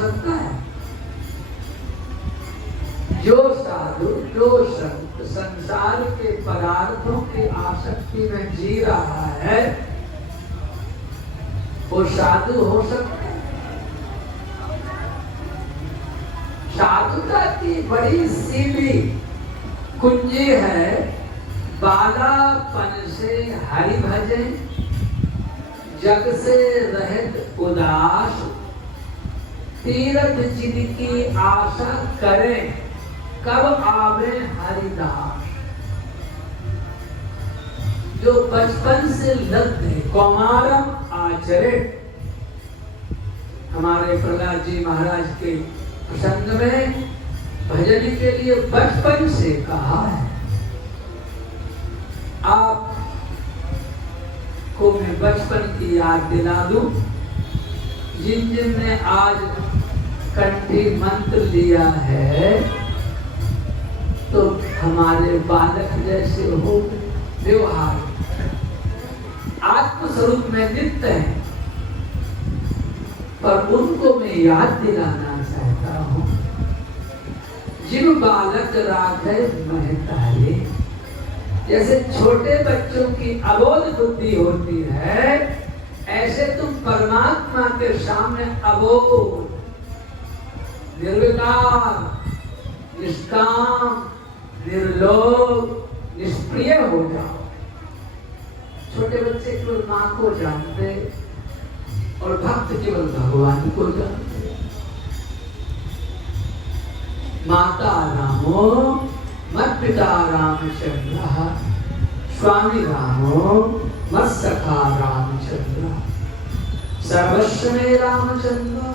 सकता है? जो साधु जो संत संसार के पदार्थों की आसक्ति में जी रहा है वो साधु हो सकता है? साधुता की बड़ी सीधी कुंजी है, बालापन से हरि भजन, जग से रहित उदास, तीर्थ जिनकी आशा करें, कब आवे हरिदास। जो बचपन से लग गए, कौमारम आचरित, हमारे प्रहलाद जी महाराज के प्रसंग में भजन के लिए बचपन से कहा है। आप को मैं बचपन की याद दिला दूं, जिन ने आज कंठी मंत्र लिया है तो हमारे बालक जैसे हो व्यवहार, आत्मस्वरूप में नित्य है, पर उनको मैं याद दिलाना चाहता हूँ। जिन बालक राधे महतारे, जैसे छोटे बच्चों की अबोध बुद्धि होती है, ऐसे तुम परमात्मा के सामने अबोध, निर्विकार, निष्काम, निर्लोभ, निष्प्रिय हो जाओ। छोटे बच्चे केवल माँ को जानते और भक्त केवल भगवान को जानते। माता रामो मत पिता रामचंद्र, स्वामी रामो मत सखा रामचंद्र, सर्वस्व में रामचंद्र,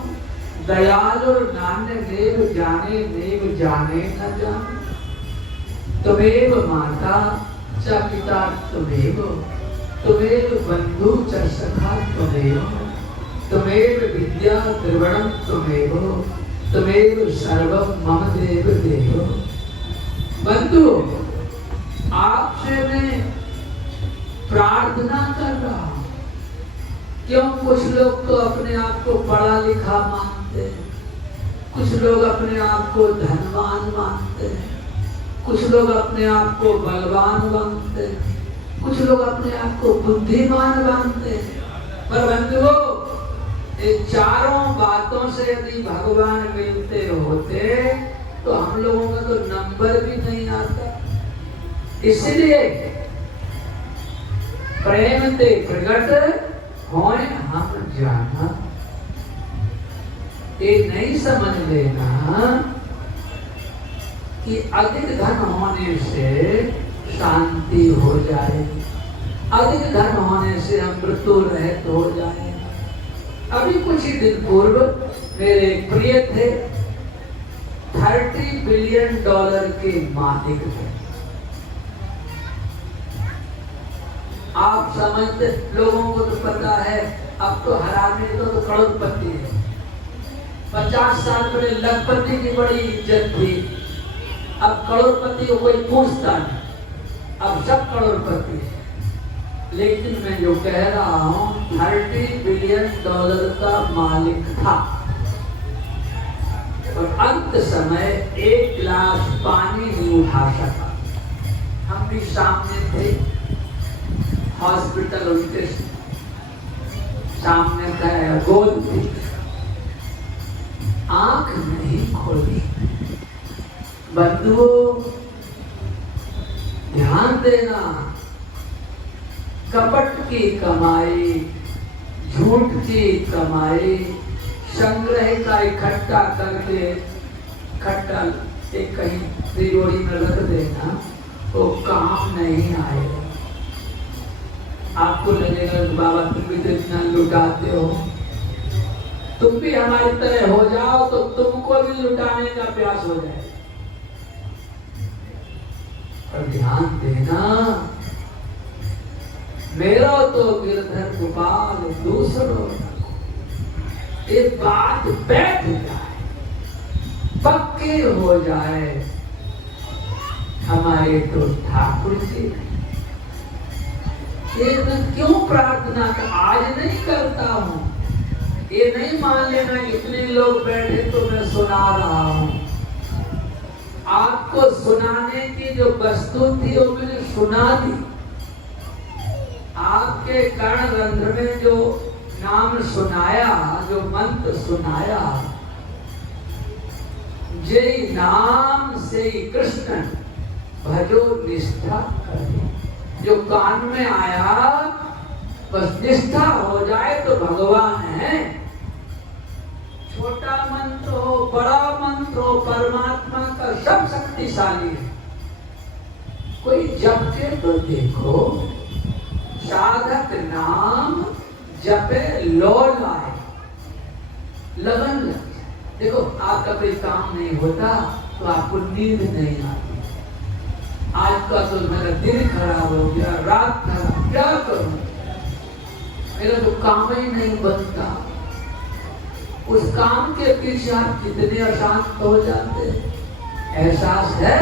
दयालु नान्य देव जाने देव जाने न जाने। तुमेव माता च पिता तुमेव, तुमेव बंधु च सखा तुमेव, तुमेव विद्या द्रविणम तुमेव, तुमेव सर्वम मम देव देव। बंधु, आपसे मैं प्रार्थना कर रहा हूं। क्यों कुछ लोग तो अपने आप को पढ़ा लिखा मानते हैं, कुछ लोग अपने आप को धनवान मानते हैं, कुछ लोग अपने आप को बलवान मानते हैं, कुछ लोग अपने आप को बुद्धिमान मानते हैं। पर बंधुओं, ये चारों बातों से यदि भगवान मिलते होते तो हम लोगों का तो नंबर भी नहीं आता। इसलिए प्रेम ते प्रगट होए हम जाना। ये नहीं समझ लेना कि अधिक धन होने से शांति हो जाएगी, अधिक धन होने से हम मृत्यु रहित हो जाएंगे। अभी कुछ ही दिन पूर्व मेरे प्रिय थे, $30 बिलियन के मालिक थे। आप समझते, लोगों को तो पता है, अब तो हर आदमी तो करोड़पति है। 50 साल पहले लखपति की बड़ी इज्जत थी, अब करोड़पति को कोई पूछता नहीं, अब सब करोड़पति है। लेकिन मैं जो कह रहा हूँ, $30 बिलियन का मालिक था और अंत समय एक गिलास पानी नहीं उठा सका। हम भी सामने थे, हॉस्पिटल उनके सामने था, गोद थी, आंख नहीं खोली। बंधुओं, ध्यान देना, कपट की कमाई, झूठ की कमाई, संग्रह का इकट्ठा करके खट्टा एक कहीं तिजोरी में रख देना, वो काम नहीं आएगा। आपको लगेगा बाबा तुम भी तो इतना लुटाते हो, तुम भी हमारी तरह हो जाओ तो तुमको भी लुटाने का प्रयास हो जाए। पर ध्यान देना, मेरा तो गिरधर गोपाल दूसरों, एक बात बैठ जाए, पक्के हो जाए, हमारे तो ठाकुर जी। ये मैं क्यों प्रार्थना आज नहीं करता हूँ, ये नहीं मान लेना इतने लोग बैठे सुना रहा हूं। आपको सुनाने की जो वस्तु थी वो मैंने सुना दी। आपके कर्ण रंध्र में जो नाम सुनाया, जो मंत्र सुनाया, जय नाम से कृष्ण भजो निष्ठा करे। जो कान में आया बस निष्ठा हो जाए तो भगवान है। छोटा मंत्र हो, बड़ा मंत्र हो, परमात्मा का सब शक्तिशाली है। कोई जप के तो देखो, साधक नाम जपे लो लाए, लगन लग जाए। देखो आपका कोई काम नहीं होता तो आपको नींद नहीं आती। आज का तो मेरा दिन खराब हो गया, रात खराब, क्या करूं, मेरा तो काम ही नहीं बनता। उस काम के पीछे आप कितने अशांत हो जाते, एहसास है?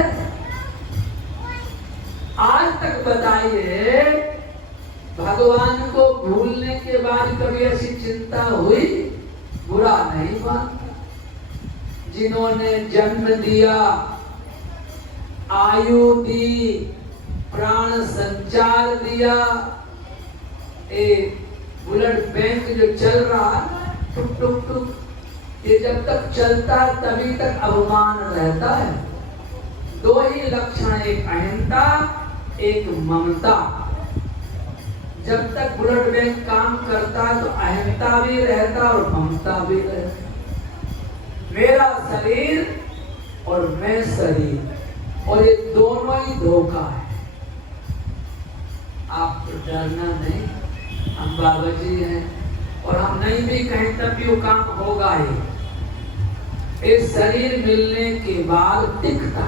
आज तक बताइए, भगवान को भूलने के बाद कभी ऐसी चिंता हुई? बुरा नहीं मानता। जिन्होंने जन्म दिया, आयु दी, प्राण संचार दिया, एक बुलेट बैंक जो चल रहा है टुक टुक टुक, ये जब तक चलता है तभी तक अभिमान रहता है। दो ही लक्षण, एक अहंता, एक ममता। जब तक बुलेट बैंक काम करता है तो अहंता भी रहता और ममता भी रहता। मेरा शरीर और मैं शरीर, और ये दोनों ही धोखा है। आपको डरना नहीं, हम बाबा जी हैं और हम नहीं भी कहें तब भी वो काम होगा ही। ये शरीर मिलने के बाद दिखता,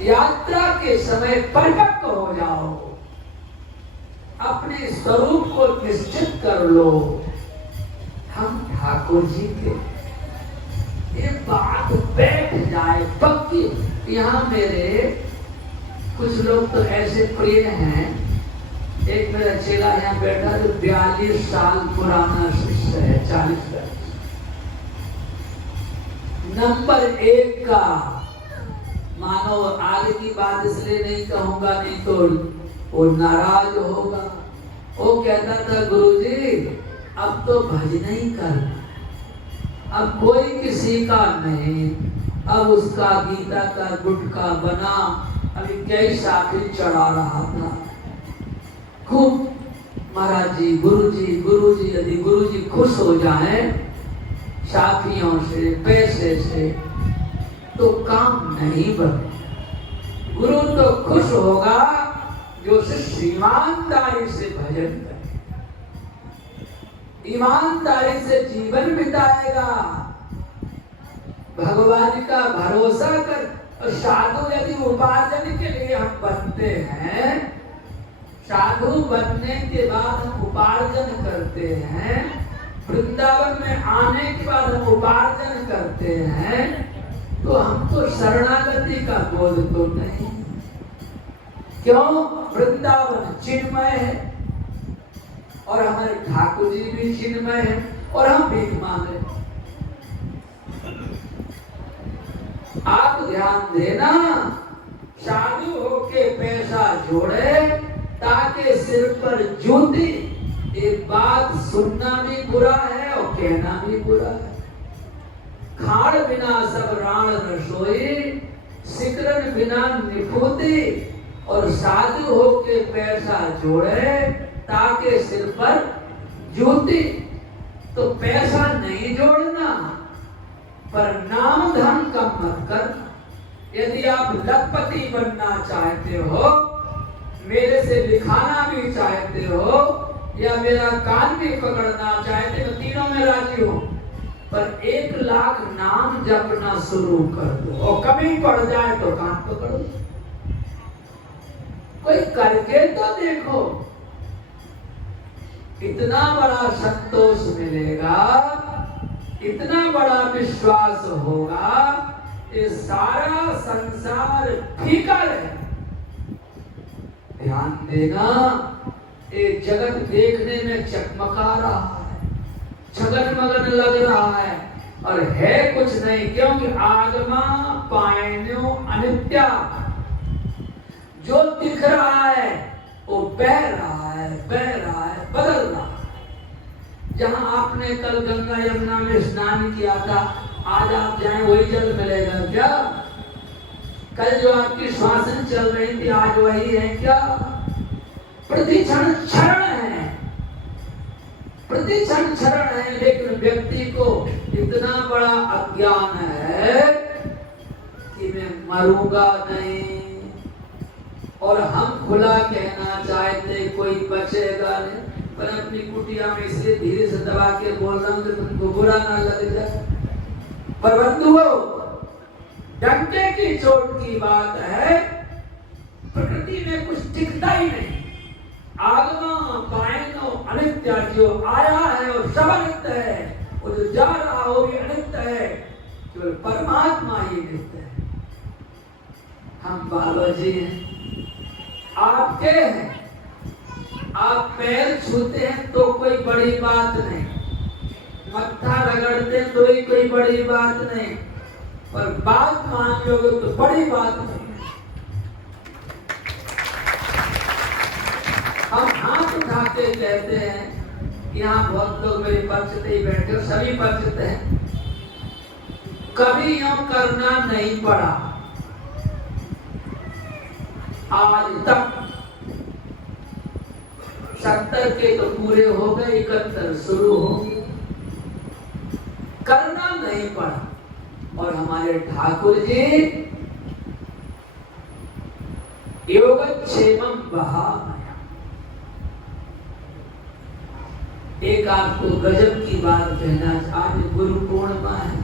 यात्रा के समय परिपक्व हो जाओ, अपने स्वरूप को निश्चित कर लो। हम ठाकुर जी के, ये बात बैठ जाए पक्की। यहाँ मेरे कुछ लोग तो ऐसे प्रिय हैं, एक मेरा चेला यहाँ बैठा जो 42 साल पुराना शिष्य है, 40 वर्ष, नंबर 1 का। मानो आगे की बात इसलिए नहीं कहूंगा, नहीं तो वो नाराज होगा। वो कहता था गुरुजी अब तो भजन ही करना, अब कोई किसी का नहीं, अब उसका गीता का गुटका बना, अभी कई साथी चढ़ा रहा था खूब। महाराज जी, गुरु जी, यदि गुरु जी खुश हो जाए साथियों से, पैसे से, तो काम नहीं बने। गुरु तो खुश होगा जो शिष्य ईमानदारी से भजन करे, ईमानदारी से जीवन बिताएगा, भगवान का भरोसा कर। और साधु यदि उपार्जन के लिए हम बनते हैं, साधु बनने के बाद हम उपार्जन करते हैं, वृंदावन में आने के बाद हम उपार्जन करते हैं, तो हमको शरणागति का बोध तो नहीं। क्यों? वृंदावन चिन्मय है और हमारे ठाकुर जी भी चिन्मय है और हम भीख मांगे। आप ध्यान देना, साधु होके पैसा जोड़े ताकि सिर पर जूती। एक बात सुनना भी बुरा है और कहना भी बुरा है। खाड़ बिना सब राण रसोई, सिकरन बिना निपुती। और साधु होके पैसा जोड़े ताकि सिर पर जूती। तो पैसा नहीं जोड़ना, पर नाम धन कम मत कर। यदि आप लखपति बनना चाहते हो, मेरे से लिखाना भी चाहते हो, या मेरा कान भी पकड़ना चाहते हो, तो तीनों में राजी हो, पर 1 लाख नाम जपना शुरू कर दो और कमी पड़ जाए तो कान पकड़ो। कोई करके तो देखो, इतना बड़ा संतोष मिलेगा, इतना बड़ा विश्वास होगा, ये सारा संसार फीका है। ध्यान देना, ये जगत देखने में चकमका रहा है, छगन मगन लग रहा है और है कुछ नहीं, क्योंकि आगमा पायन्यो अनित्या। जो दिख रहा है वो बह रहा है, बदल रहा है। जहां आपने कल गंगा यमुना में स्नान किया था, आज आप जाएं वही जल मिलेगा क्या? कल जो आपकी श्वासन चल रही थी, आज वही है क्या? प्रतिक्षण क्षरण है, प्रतिक्षण क्षरण है। लेकिन व्यक्ति को इतना बड़ा अज्ञान है कि मैं मरूंगा नहीं, और हम खुला कहना चाहते कोई बचेगा नहीं, पर अपनी कुटिया में इसलिए धीरे से दबा के बोल रहा हूं कि तुमको बुरा ना लगे जाए। पर बंधुओं, डंके की चोट की बात है, प्रकृति में कुछ टिकता ही नहीं। आगमा पायनो अनित्य, जो आया है और सब अनित्य है, और जो जा रहा हो भी अनित्य है, केवल परमात्मा ही नित्य है। हम बाबा जी हैं, आपके हैं, आप पैर छूते हैं तो कोई बड़ी बात नहीं, मत्था रगड़ते हैं तो ही कोई बड़ी बात नहीं, पर बात मान लोगे तो बड़ी बात नहीं। हम हाथ उठा के कहते हैं, यहाँ बहुत लोग मेरे परिचित ही बैठे, सभी परिचित हैं, कभी यूं करना नहीं पड़ा आज तक। 70 के तो पूरे हो गए, 71 शुरू हो, करना नहीं पड़ा। और हमारे ठाकुर जी योगक्षेमम बहामया। एक आपको गजब की बात कहना, आज गुरु पूर्णिमा है।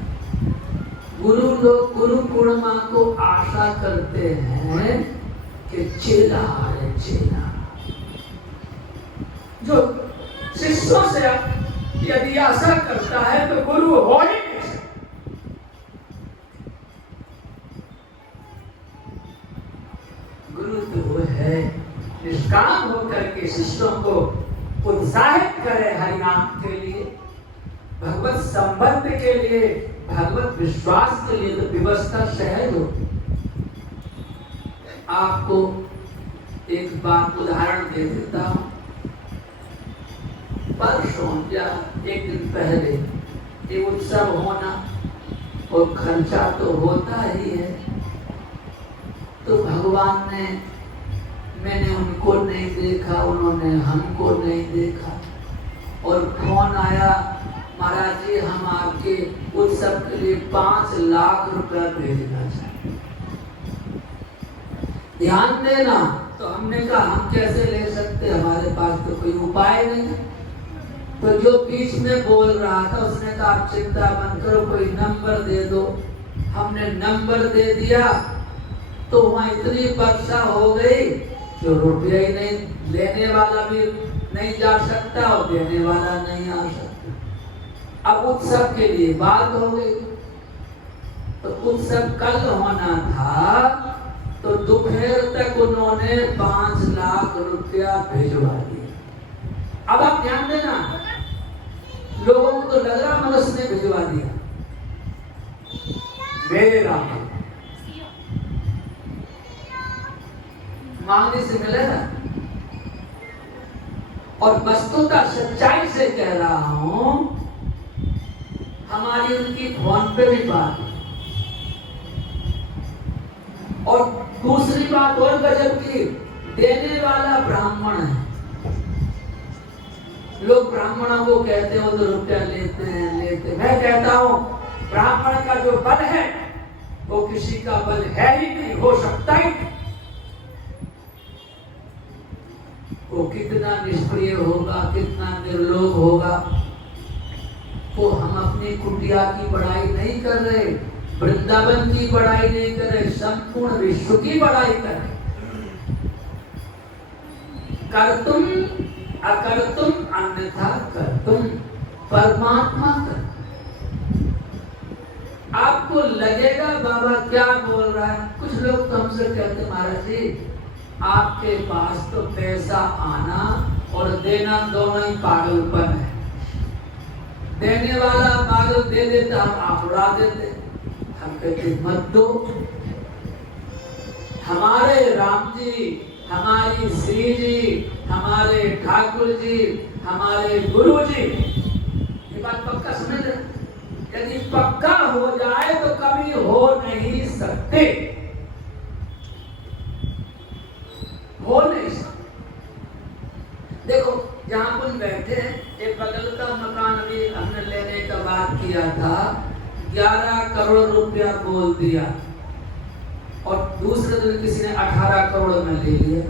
गुरु लोग गुरु पूर्णिमा को आशा करते हैं कि चेला आए, चेला। जो शिष्यों से यदि आशा करता है तो गुरु हो ही नहीं सकता। गुरु तो वो है निष्काम होकर के शिष्यों को उत्साहित करे हरिनाम के लिए, भगवत संबंध के लिए, भगवत विश्वास के लिए। तो व्यवस्था सहज हो। आपको एक बात उदाहरण दे देता हूं। परसों या एक दिन पहले ये उत्सव होना और खर्चा तो होता ही है, तो भगवान ने, मैंने उनको नहीं देखा, उन्होंने हमको नहीं देखा, और फोन आया, महाराज जी हम आपके उत्सव के लिए 5 लाख रुपया भेजना चाहते, ध्यान देना। तो हमने कहा हम कैसे ले सकते, हमारे पास तो कोई उपाय नहीं। तो जो बीच में बोल रहा था उसने कहा आप चिंता मत करो, कोई नंबर दे दो। हमने नंबर दे दिया तो वहां इतनी वर्षा हो गई कि रुपया ही नहीं, लेने वाला भी नहीं जा सकता और देने वाला नहीं आ सकता। अब उत्सव के लिए बात हो गई, तो उत्सव कल होना था, तो दोपहर तक उन्होंने 5 लाख रुपया भिजवा दिया। अब आप ध्यान देना, लोगों को तो लग रहा मनुष्य ने भिजवा दिया, मेरे राम मांगने से मिलेगा। और वस्तुतः सच्चाई से कह रहा हूं, हमारी उनकी फोन पे भी बात। और दूसरी बात और गजब की, देने वाला ब्राह्मण है। लोग ब्राह्मणों को कहते हैं वो तो रुपया लेते हैं। मैं कहता हूं ब्राह्मण का जो बल है वो किसी का बल है ही नहीं, हो सकता ही नहीं। वो कितना निष्प्रिय होगा, कितना निर्लोभ होगा। वो हम अपनी कुटिया की बड़ाई नहीं कर रहे, वृंदावन की बड़ाई नहीं कर रहे, संपूर्ण विश्व की बड़ाई कर रहे। कर्तुम अकर्तुम अन्यथा कर्तुम, परमात्मा कर। आपको लगेगा बाबा क्या बोल रहा है। कुछ लोग तो हमसे कहते महाराज जी आपके पास तो पैसा आना और देना दोनों ही पागलपन है। देने वाला बादल दे देता, हम आप उड़ा देते। हम कहते मत दो। हमारे राम जी, हमारी श्री जी, हमारे ठाकुर जी, हमारे गुरु जी, ये बात पक्का समझ रहे? यदि पक्का हो जाए तो कभी हो नहीं सकते, हो नहीं सकते। देखो जहां अपन बैठे हैं, एक बगल का मकान अभी हमने लेने का बात किया था, 11 करोड़ रुपया बोल दिया और दूसरे दिन किसी ने 18 करोड़ में ले लिया।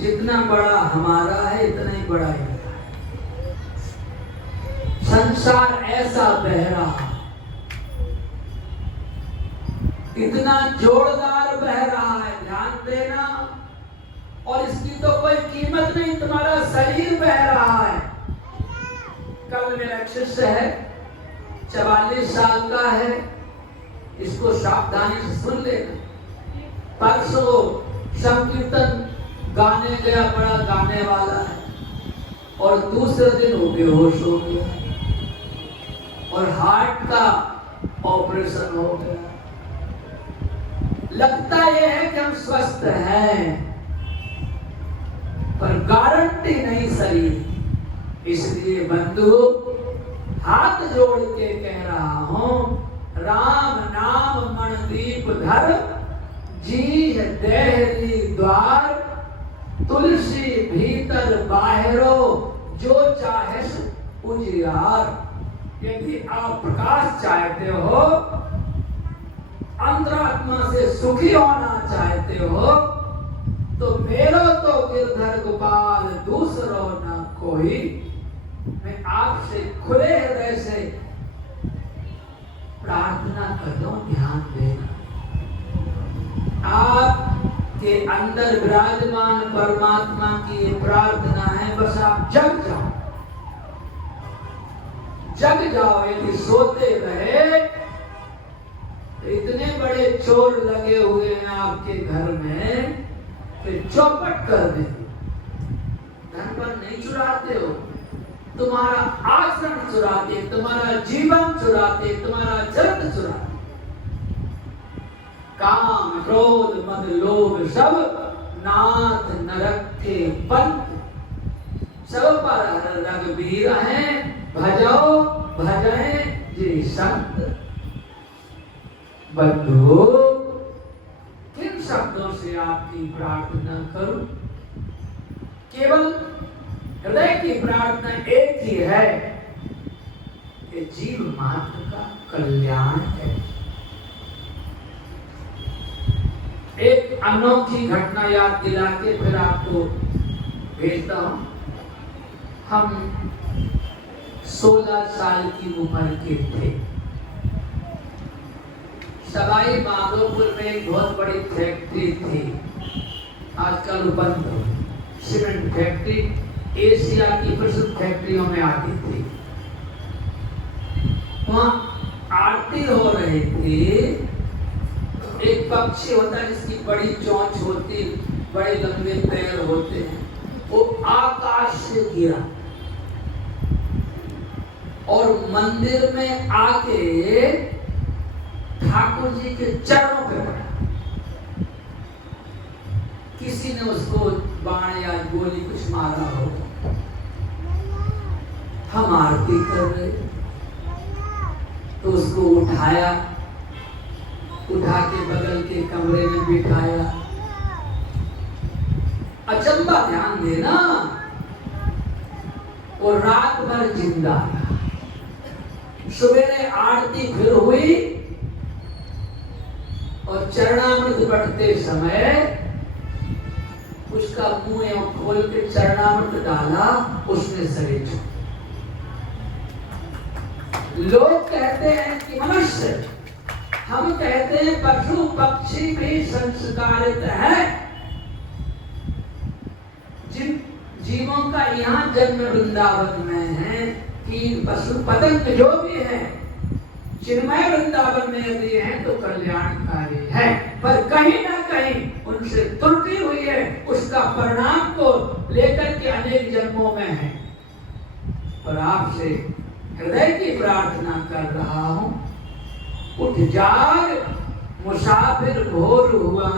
जितना बड़ा हमारा है इतना ही बड़ा है। संसार ऐसा बह रहा है, इतना जोरदार बह रहा है, ध्यान देना। और इसकी तो कोई कीमत नहीं, तुम्हारा शरीर बह रहा है। कल मेरा एक शिष्य है, 44 साल का है, इसको सावधानी से सुन लेना। परसों संकीर्तन गाने गया, बड़ा गाने वाला है, और दूसरे दिन वो बेहोश हो गया और हार्ट का ऑपरेशन हो गया। लगता यह है कि हम स्वस्थ हैं, पर गारंटी नहीं शरीर। इसलिए बंधु, हाथ जोड़ के कह रहा हूं, राम नाम मणदीप धर, जी देहरी द्वार, तुलसी भीतर बाहरो, जो चाहे उजियार। यदि आप प्रकाश चाहते हो, अंतरात्मा से सुखी होना चाहते हो, तो मेरो तो गिरधर गोपाल दूसरो न कोई। मैं आपसे खुले हृदय से प्रार्थना करता हूं, ध्यान देना। आपके अंदर विराजमान परमात्मा की ये प्रार्थना है, बस आप जग जाओ, जग जाओ। यदि सोते रहे, इतने बड़े चोर लगे हुए हैं आपके घर में, फिर चौपट कर देंगे। धन पर नहीं चुराते हो, तुम्हारा आचरण चुराते, तुम्हारा जीवन चुराते, तुम्हारा जन्म चुराते। काम क्रोध मद लोभ सब नाथ नरक के पंथ, सब पर रघुबीर हैं, भजो भजै जे संत। बंधु, किन शब्दों से आपकी प्रार्थना करूं? केवल हृदय की प्रार्थना एक ही है कि जीव मात्र का कल्याण है। एक अनोखी घटना याद दिला के फिर आपको भेजता हूं। हम 16 साल की उम्र के थे। सवाई माधोपुर में एक बहुत बड़ी फैक्ट्री थी, आजकल बंद हो, सीमेंट फैक्ट्री, एशिया की प्रसिद्ध फैक्ट्रियों में आती थी। वहां आरती हो रही थी। एक पक्षी होता है जिसकी बड़ी चोंच होती, बड़े लंबे पैर होते हैं, वो आकाश से गिरा और मंदिर में आके ठाकुर जी के चरणों पे पड़ा। किसी ने उसको बाण या गोली कुछ मारा हो। हम आरती कर रहे, तो उसको उठाया, उठा के बगल के कमरे में बिठाया। अचंबा, ध्यान देना, और रात भर जिंदा रहा। सवेरे आरती फिर हुई और चरणामृत बढ़ते समय उसका मुंह खोल के चरणामृत डाला, उसने शरीर छोड़ा। लोग कहते हैं कि मनुष्य, हम कहते हैं पशु पक्षी भी संस्कारित है। जिन जीवों का यहाँ जन्म वृंदावन में है, कि पशु पतंग जो भी है चिन्मय वृंदावन में यदि है तो कल्याणकारी है, पर कहीं ना कहीं उनसे त्रुटि हुई है, उसका परिणाम को लेकर के अनेक जन्मों में है। पर आपसे हृदय की प्रार्थना कर रहा हूं। उठ जाग मुसाफिर भोर हुआ,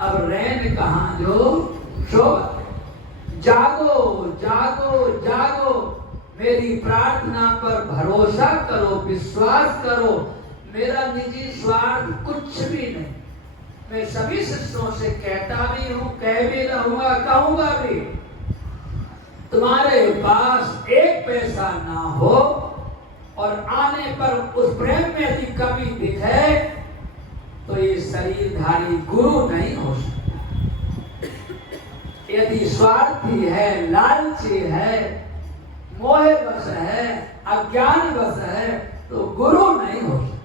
अब रैन कहां जो शोभत। जागो जागो जागो, मेरी प्रार्थना पर भरोसा करो, विश्वास करो। मेरा निजी स्वार्थ कुछ भी नहीं। मैं सभी शिष्यों से कहता भी हूं, कह भी रहूंगा, कहूंगा भी। तुम्हारे पास एक पैसा ना हो और आने पर उस प्रेम में यदि कमी दिखे तो ये शरीरधारी गुरु नहीं हो सकता। यदि स्वार्थी है, लालची है, मोह बस है, अज्ञान बस है, तो गुरु नहीं हो सकता।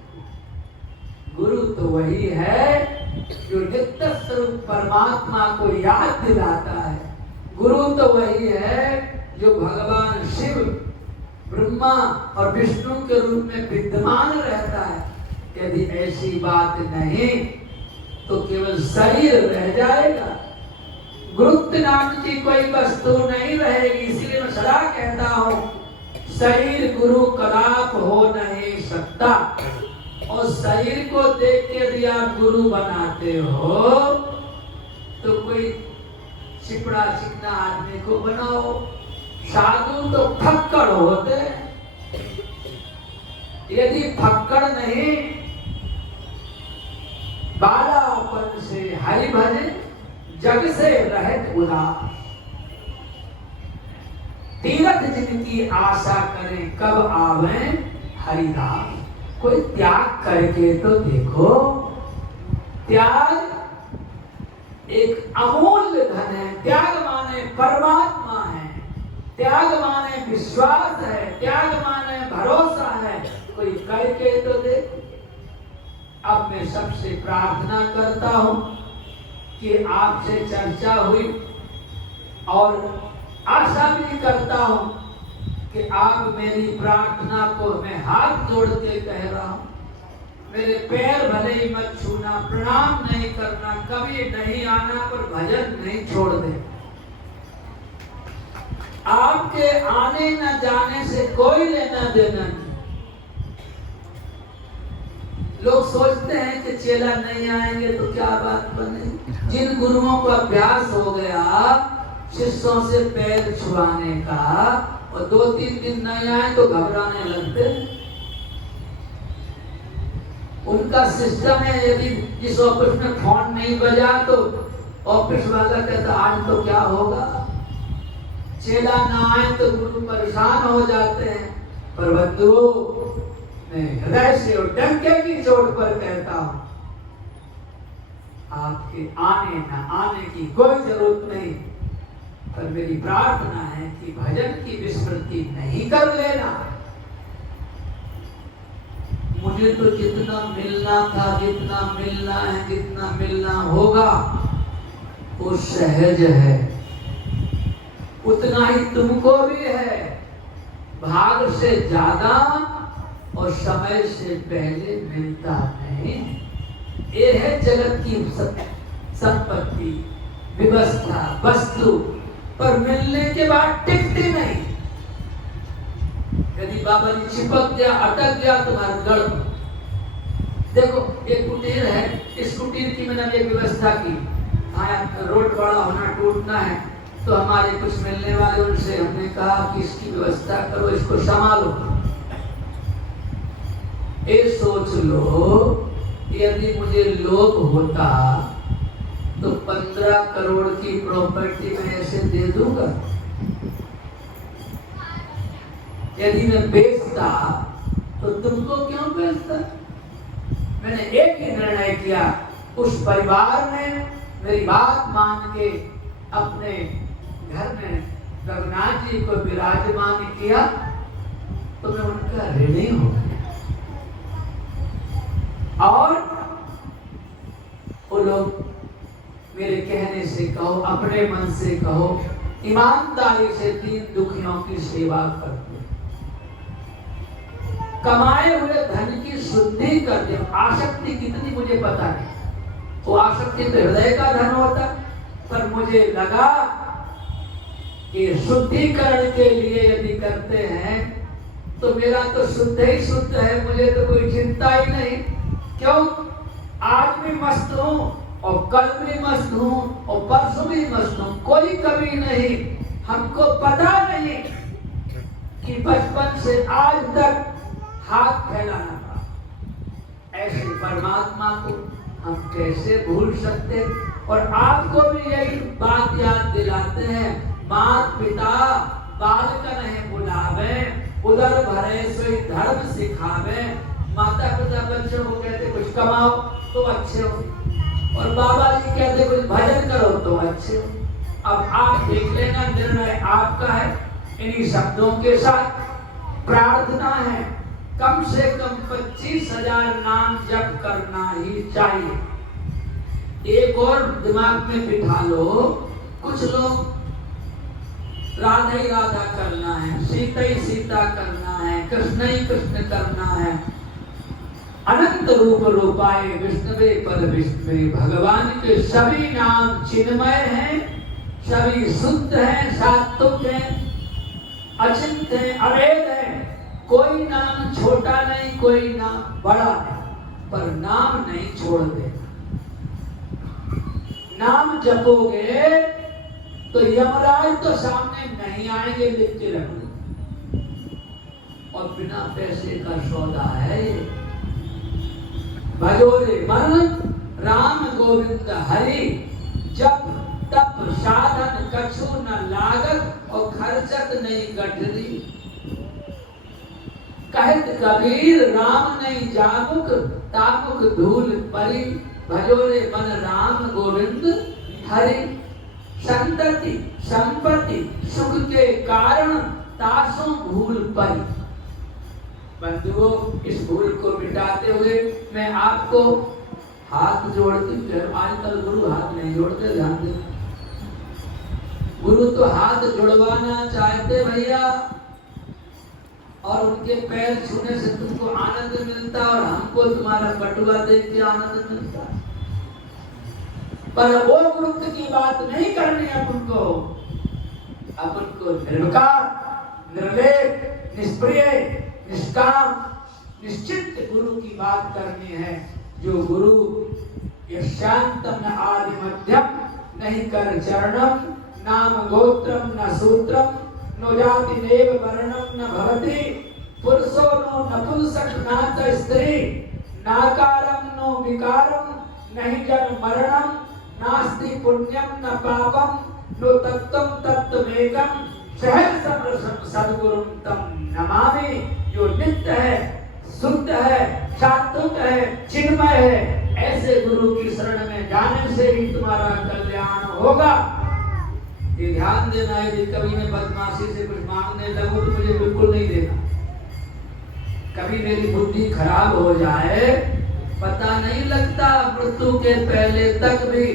गुरु तो वही है जो नित्य स्वरूप परमात्मा को याद दिलाता है। गुरु तो वही है जो भगवान शिव, ब्रह्मा और विष्णु के रूप में विद्यमान रहता है। यदि ऐसी बात नहीं तो केवल शरीर रह जाएगा, गुरुत्व नाम की कोई वस्तु नहीं रहेगी। इसलिए मैं सदा कहता हूं, शरीर गुरु कदाप हो नहीं सकता। और शरीर को देख के यदि आप गुरु बनाते हो तो कोई चिपड़ा चिकना आदमी को बनाओ। साधु तो फक्कड़ होते। यदि फक्कड़ नहीं, बालापन से हरि भजे, जग से रहत उदास। तीरथ जिनकी आशा करें, कब आवे हरिदास। कोई त्याग करके तो देखो। त्याग एक अमूल्य धन है। त्याग माने परमात्मा है, त्याग माने विश्वास है, त्याग माने भरोसा है। कोई करके तो देखो। अब मैं सबसे प्रार्थना करता हूं कि आपसे चर्चा हुई और आशा भी करता हूं कि आप मेरी प्रार्थना को, मैं हाथ जोड़ के कह रहा हूं, मेरे पैर भले ही मत छूना, प्रणाम नहीं करना, कभी नहीं आना, पर भजन नहीं छोड़ दे। आपके आने न जाने से कोई लेना देना नहीं। लोग सोचते हैं कि चेला नहीं आएंगे तो क्या बात बनेगी। जिन गुरुओं को अभ्यास हो गया शिष्यों से पैर छुआने का और 2-3 दिन नहीं आए तो घबराने लगते। उनका सिस्टम है, यदि जिस ऑफिस में फोन नहीं बजा तो ऑफिस वाला कहता आज तो क्या होगा। चेला ना आए तो गुरु परेशान हो जाते हैं। पर बंधुओं, मैं हृदय से और डंके की चोट पर कहता हूं, आपके आने न आने की कोई जरूरत नहीं। पर मेरी प्रार्थना है कि भजन की विस्मृति नहीं कर लेना। मुझे तो जितना मिलना था, जितना मिलना है, जितना मिलना होगा वो सहज है, उतना ही तुमको भी है। भाग से ज्यादा और समय से पहले मिलता नहीं। ये है जगत की संपत्ति, व्यवस्था, वस्तु, पर मिलने के बाद टिकती नहीं। यदि बाबा जी चिपक गया, अटक गया तुम्हारा गढ़। देखो एक कुटीर है, इस कुटीर की मैंने एक व्यवस्था की। रोड बड़ा होना, टूटना है, तो हमारे कुछ मिलने वाले, उनसे हमने कहा कि इसकी व्यवस्था करो, इसको संभालो। ये सोच लो, यदि मुझे लोभ होता तो 15 करोड़ की प्रॉपर्टी मैं ऐसे दे दूंगा। यदि मैं बेचता तो तुमको क्यों बेचता। मैंने एक ही निर्णय किया, उस परिवार ने मेरी बात मान के अपने घर में रघुनाथ जी को विराजमान किया, तो मैं उनका ऋणी हो गया। और वो लोग मेरे कहने से कहो, अपने मन से कहो, ईमानदारी से 3 दुखियों की सेवा करते, कमाए हुए धन की शुद्धि करते। आसक्ति कितनी मुझे पता नहीं, वो आसक्ति तो हृदय का धन होता, पर मुझे लगा कि शुद्धिकरण के लिए यदि करते हैं तो मेरा तो शुद्ध ही शुद्ध है, मुझे तो कोई चिंता ही नहीं। क्यों? आज भी मस्त हूँ और कल भी मस्त हूँ और परसों भी मस्त हूँ, कोई कमी नहीं। हमको पता नहीं कि बचपन से आज तक हाथ फैलाना पड़ा। ऐसे परमात्मा को हम कैसे भूल सकते? और आपको भी यही बात याद दिलाते हैं, मात पिता बालक नहीं बुलावे, उदर भरे सोई धर्म सिखावे। माता पिता बच्चों को कहते कुछ कमाओ तो अच्छे हो, और बाबा जी कहते कुछ भजन करो तो अच्छे हो। अब आप देख लेना, निर्णय आपका है। इन्हीं शब्दों के साथ प्रार्थना है, कम से कम 25,000 नाम जप करना ही चाहिए। एक और दिमाग में बिठा लो, कुछ लोग राधा ही राधा करना है, सीता ही सीता करना है, कृष्ण ही कृष्ण करना है। अनंत रूप रूपाए विष्णुवे पर विष्णुवे, भगवान के सभी नाम चिन्मय हैं, सभी शुद्ध हैं, सात्विक हैं, अचिंत्य हैं, अभेद हैं। कोई नाम छोटा नहीं, कोई नाम बड़ा नहीं, पर नाम नहीं छोड़ देना। नाम जपोगे तो यमराज तो सामने नहीं आएंगे, लिख के रख लो। और बिना पैसे का सौदा है। भजोरे मन राम गोविंद हरि, जब तप साधन कछु न लागत और खर्चत नहीं गठरी। कहत कबीर राम नहीं जामुक, तामुक धूल परी। भजोरे मन राम गोविंद हरि, संतति संपत्ति सुख के कारण तासों भूल परी। बंधुओं, इस भूल को मिटाते हुए मैं आपको हाथ जोड़ती हूँ। आजकल गुरु हाथ नहीं जोड़ते, ध्यान दें। गुरु तो हाथ जुड़वाना चाहते भैया, और उनके पैर छूने से तुमको आनंद मिलता और हमको तुम्हारा बटुआ देख के आनंद मिलता। पर वो गुरु की बात नहीं करनी अपन को निर्विकार, निर्लेप, निष्प्रिय, निष्काम, निश्चित गुरु की बात करनी है। जो गुरु यशांतम न आदि मध्यम, नहीं कर चरणम, नाम गोत्रम न सूत्रम, नो जाति देव वर्णम न भवति, पुरुषो नो नपुंसक नाच स्त्री, नाकारम नो विकारम, नहीं जन मरणम, नास्ति पुण्यम न पापम, नो तत्वम तत्वमेकम, सहज समरसम सद्गुरुम तम नमामि। जो नित्य है, शुद्ध है, सात्विक है, चिन्मय है, ऐसे गुरु की शरण में जाने से ही तुम्हारा कल्याण होगा। ये ध्यान देना है। यदि कभी मैं बदमाशी से कुछ मांगने लगूं तो मुझे बिल्कुल नहीं देना। कभी मेरी बुद्धि खराब हो जाए, पता नहीं लगता, मृत्यु के पहले तक भी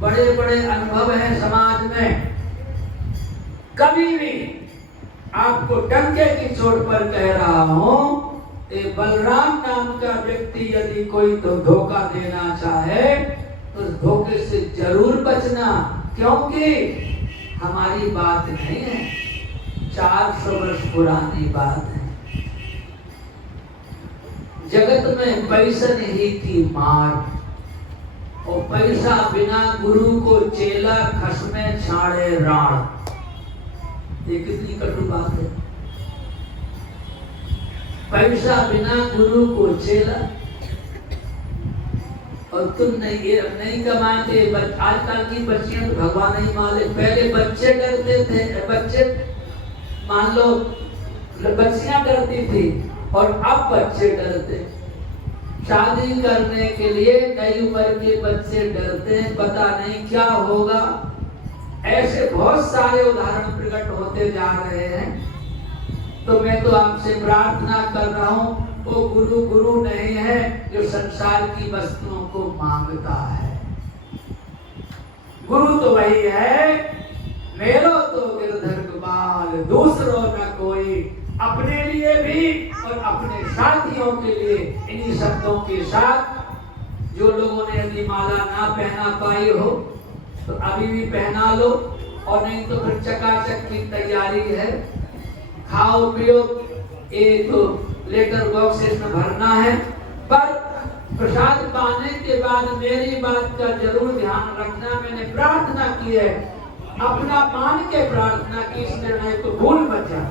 बड़े बड़े अनुभव हैं समाज में। कभी भी आपको डंके की चोट पर कह रहा हूं, बलराम नाम का व्यक्ति यदि कोई तो धोखा देना चाहे तो धोखे से जरूर बचना, क्योंकि हमारी बात नहीं है, 400 वर्ष पुरानी बात है। जगत में पैसन ही की मार, और पैसा बिना गुरु को चेला, खसमे छाड़े राण। ये कितनी कटु बात है। पैसा बिना गुरु को चेला, और तुम नहीं कमाते। आजकल की बच्चियां तो भगवान नहीं माने। पहले बच्चे डरते थे, बच्चे मान लो बच्चियां डरती थी, और अब बच्चे डरते। शादी करने के लिए नई उम्र के बच्चे डरते हैं, पता नहीं क्या होगा। ऐसे बहुत सारे उदाहरण प्रकट होते जा रहे हैं। तो मैं तो आपसे प्रार्थना कर रहा हूं, वो गुरु नहीं है जो संसार की वस्तुओं को मांगता है। गुरु तो वही है, मेरो तो गिरधर गोपाल, दूसरों न कोई। अपने लिए भी और अपने साथियों के लिए इन्हीं शब्दों के साथ, जो लोगों ने यदि माला ना पहना पाई हो तो अभी भी पहना लो, और नहीं तो फिर चकाचक की तैयारी है। खाओ पियो, एक लेटर बॉक्स इसमें भरना है, पर प्रसाद पाने के बाद मेरी बात का जरूर ध्यान रखना। मैंने प्रार्थना की है, अपना मान के प्रार्थना की, इस निर्णय को भूल मत जा।